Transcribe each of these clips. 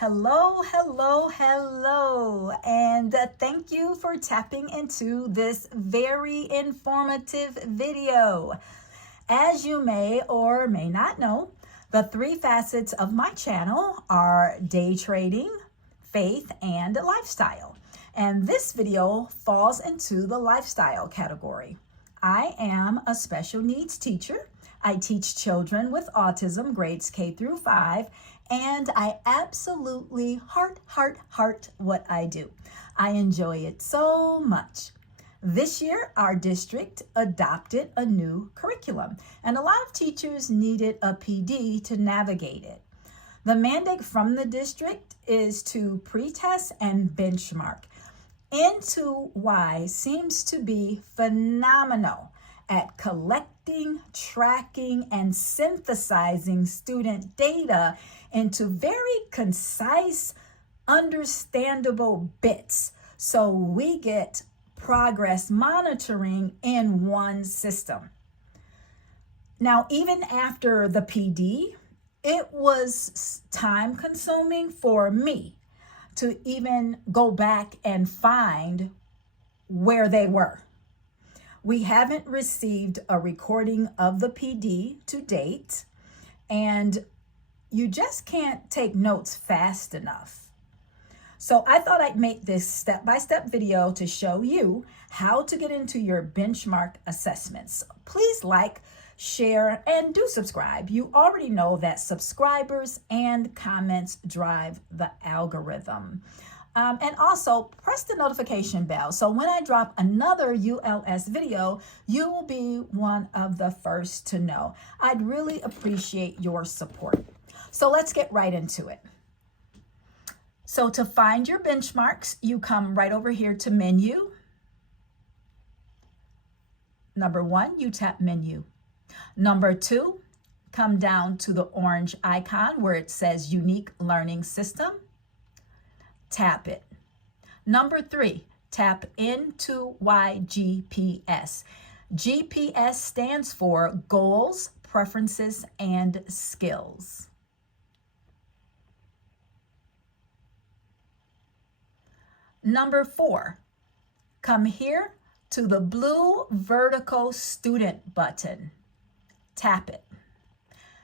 Hello, hello, hello, and thank you for tapping into this very informative video. As you may or may not know, the three facets of my channel are day trading, faith, and lifestyle. And this video falls into the lifestyle category. I am a special needs teacher. I teach children with autism, grades K through 5, and I absolutely heart what I do. I enjoy it so much. This year, our district adopted a new curriculum, and a lot of teachers needed a PD to navigate it. The mandate from the district is to pretest and benchmark. N2Y seems to be phenomenal at collecting, tracking, and synthesizing student data into very concise, understandable bits, so we get progress monitoring in one system. Now, even after the PD, it was time consuming for me to even go back and find where they were. We haven't received a recording of the PD to date, and you just can't take notes fast enough. So I thought I'd make this step-by-step video to show you how to get into your benchmark assessments. Please like, share, and do subscribe. You already know that subscribers and comments drive the algorithm. And also press the notification bell, so when I drop another ULS video, you will be one of the first to know. I'd really appreciate your support. So let's get right into it. So to find your benchmarks, you come right over here to menu. Number 1, you tap menu. Number 2, come down to the orange icon where it says Unique Learning System. Tap it. Number 3, tap N2Y GPS. GPS stands for Goals, Preferences, and Skills. Number 4, come here to the blue vertical student button. Tap it.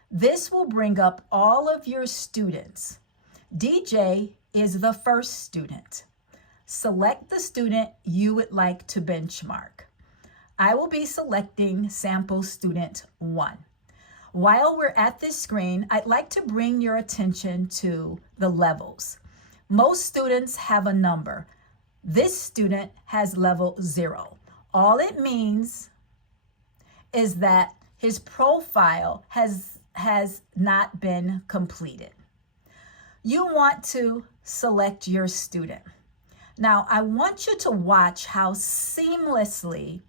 This will bring up all of your students. DJ is the first student. Select the student you would like to benchmark. I will be selecting sample student 1. While we're at this screen, I'd like to bring your attention to the levels. Most students have a number. This student has level 0. All it means is that his profile has not been completed. You want to select your student. Now, I want you to watch how seamlessly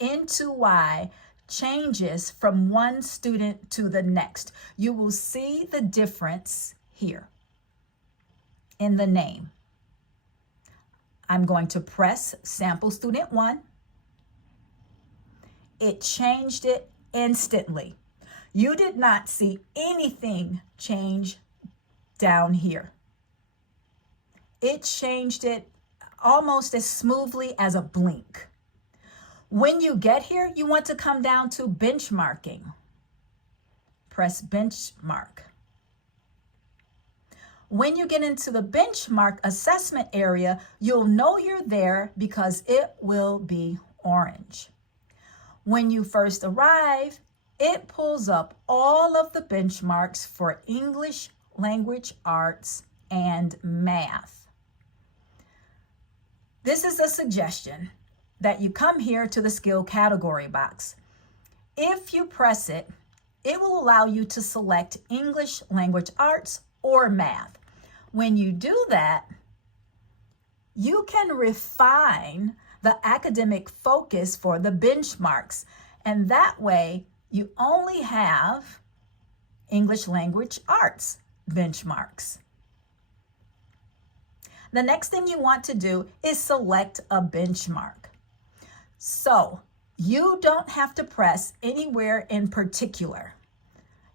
N2Y changes from one student to the next. You will see the difference here in the name. I'm going to press sample student 1. It changed it instantly. You did not see anything change down here. It changed it almost as smoothly as a blink. When you get here, you want to come down to benchmarking. Press benchmark. When you get into the benchmark assessment area, you'll know you're there because it will be orange. When you first arrive, it pulls up all of the benchmarks for English, language arts, and math. This is a suggestion that you come here to the skill category box. If you press it, it will allow you to select English, language arts, or math. When you do that, you can refine the academic focus for the benchmarks, and that way you only have English language arts benchmarks. The next thing you want to do is select a benchmark. So you don't have to press anywhere in particular.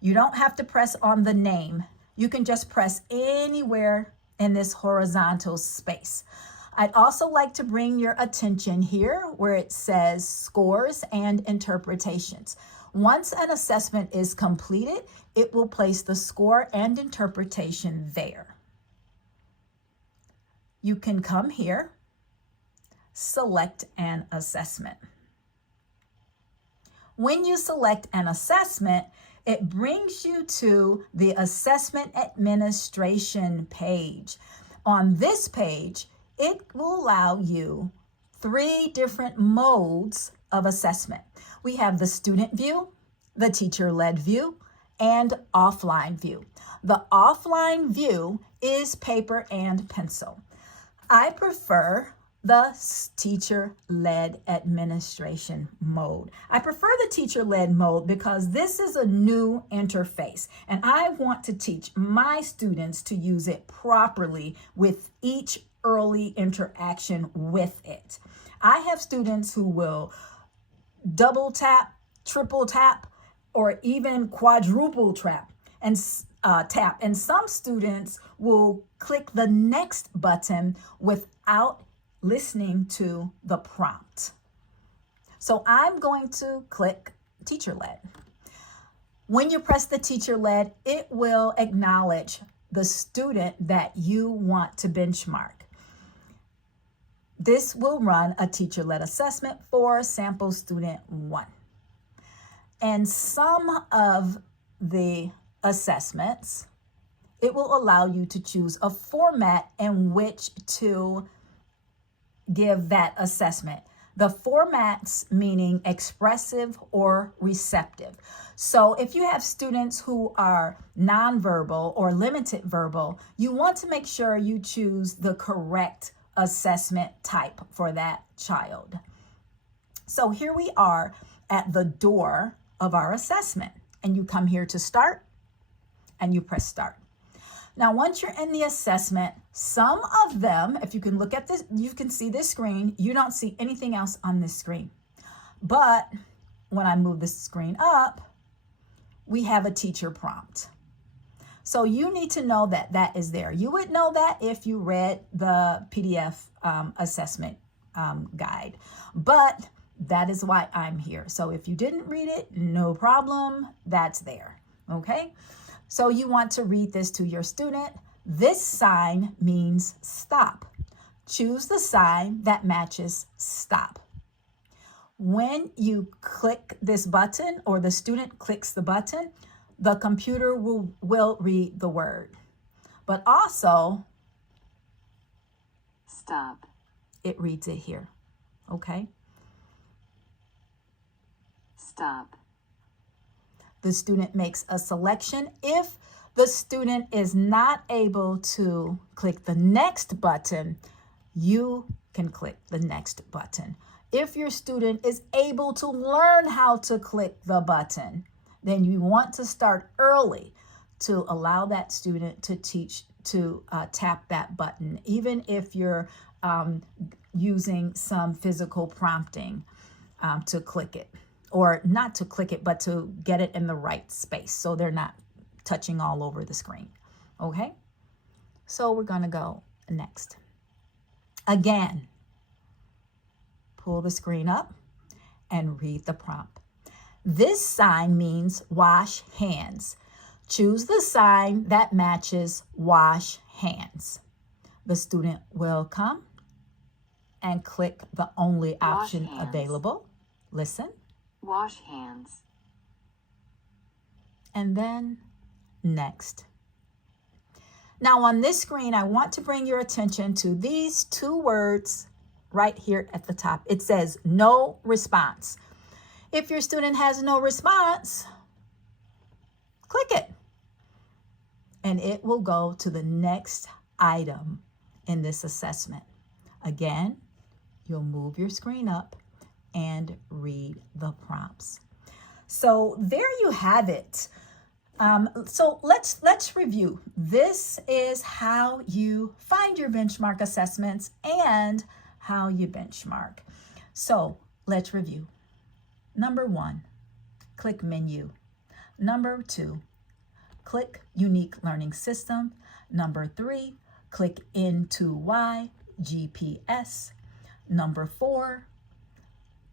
You don't have to press on the name. You can just press anywhere in this horizontal space. I'd also like to bring your attention here where it says scores and interpretations. Once an assessment is completed, it will place the score and interpretation there. You can come here, select an assessment. When you select an assessment, it brings you to the assessment administration page. On this page, it will allow you 3 different modes of assessment. We have the student view, the teacher-led view, and offline view. The offline view is paper and pencil. I prefer the teacher-led administration mode. I prefer the teacher-led mode because this is a new interface and I want to teach my students to use it properly with each early interaction with it. I have students who will double tap, triple tap, or even quadruple tap, and some students will click the next button without listening to the prompt. So I'm going to click teacher-led. When you press the teacher-led, it will acknowledge the student that you want to benchmark. This will run a teacher-led assessment for sample student 1. And some of the assessments, it will allow you to choose a format in which to give that assessment. The formats meaning expressive or receptive. So if you have students who are nonverbal or limited verbal, you want to make sure you choose the correct assessment type for that child. So here we are at the door of our assessment, and you come here to start and you press start. Now, once you're in the assessment, some of them, if you can look at this, you can see this screen. You don't see anything else on this screen. But when I move this screen up, we have a teacher prompt. So you need to know that that is there. You would know that if you read the PDF assessment guide, but that is why I'm here. So if you didn't read it, no problem, that's there, okay? So you want to read this to your student. This sign means stop. Choose the sign that matches stop. When you click this button or the student clicks the button, the computer will read the word. But also, stop. It reads it here, okay? Stop. The student makes a selection. If the student is not able to click the next button, you can click the next button. If your student is able to learn how to click the button, then you want to start early to allow that student to tap that button, even if you're using some physical prompting to click it. Or not to click it, but to get it in the right space so they're not touching all over the screen, okay? So we're gonna go next. Again, pull the screen up and read the prompt. This sign means wash hands. Choose the sign that matches wash hands. The student will come and click the only option available. Listen. Wash hands. And then next. Now on this screen, I want to bring your attention to these 2 words right here at the top. It says no response. If your student has no response, click it. And it will go to the next item in this assessment. Again, you'll move your screen up and read the prompts. So there you have it. So let's review. This is how you find your benchmark assessments and how you benchmark. So let's review. Number 1, click menu. Number 2, click unique learning system. Number 3, click into Y, GPS. Number 4,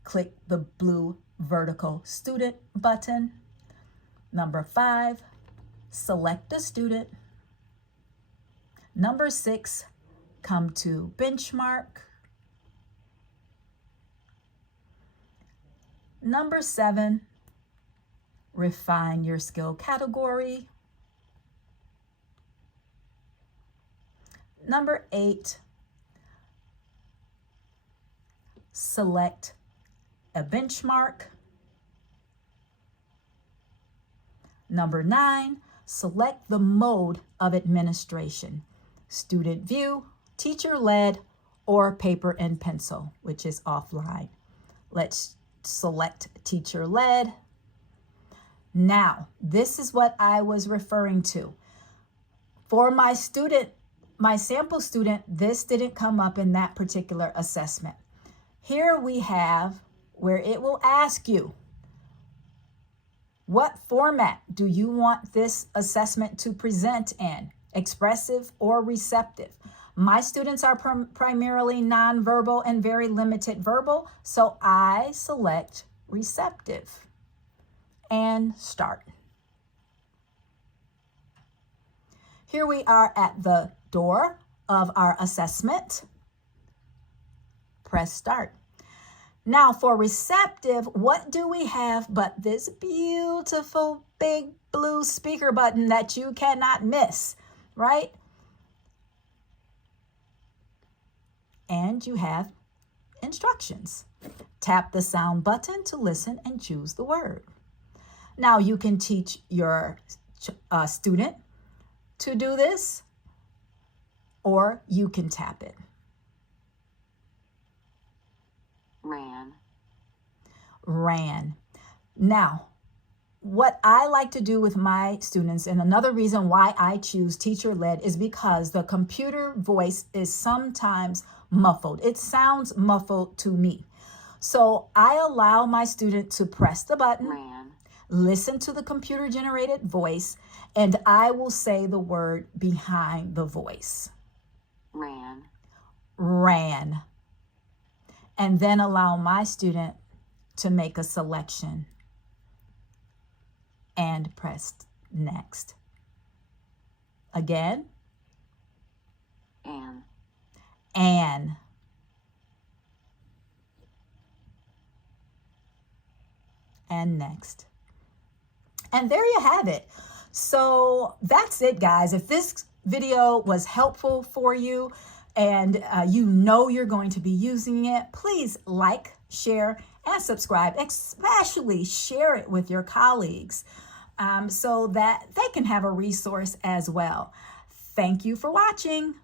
click the blue vertical student button. Number 5, select a student. Number 6, come to benchmark. Number 7, refine your skill category. Number 8, select a benchmark. Number 9, select the mode of administration: student view, teacher-led, or paper and pencil, which is offline. Let's select teacher-led. Now, this is what I was referring to. For my student, my sample student, this didn't come up in that particular assessment. Here we have where it will ask you, what format do you want this assessment to present in? Expressive or receptive? My students are primarily nonverbal and very limited verbal, so I select receptive and start. Here we are at the door of our assessment. Press start. Now for receptive, what do we have but this beautiful big blue speaker button that you cannot miss, right? And you have instructions. Tap the sound button to listen and choose the word. Now you can teach your student to do this, or you can tap it. Ran. Now, what I like to do with my students, and another reason why I choose teacher-led, is because the computer voice is sometimes muffled. It sounds muffled to me. So I allow my student to press the button, listen to the computer-generated voice, and I will say the word behind the voice. Ran. And then allow my student to make a selection and press next. Again. An. And next. And there you have it. So that's it, guys. If this video was helpful for you and you know you're going to be using it, please like, share, and subscribe. Especially share it with your colleagues so that they can have a resource as well. Thank you for watching.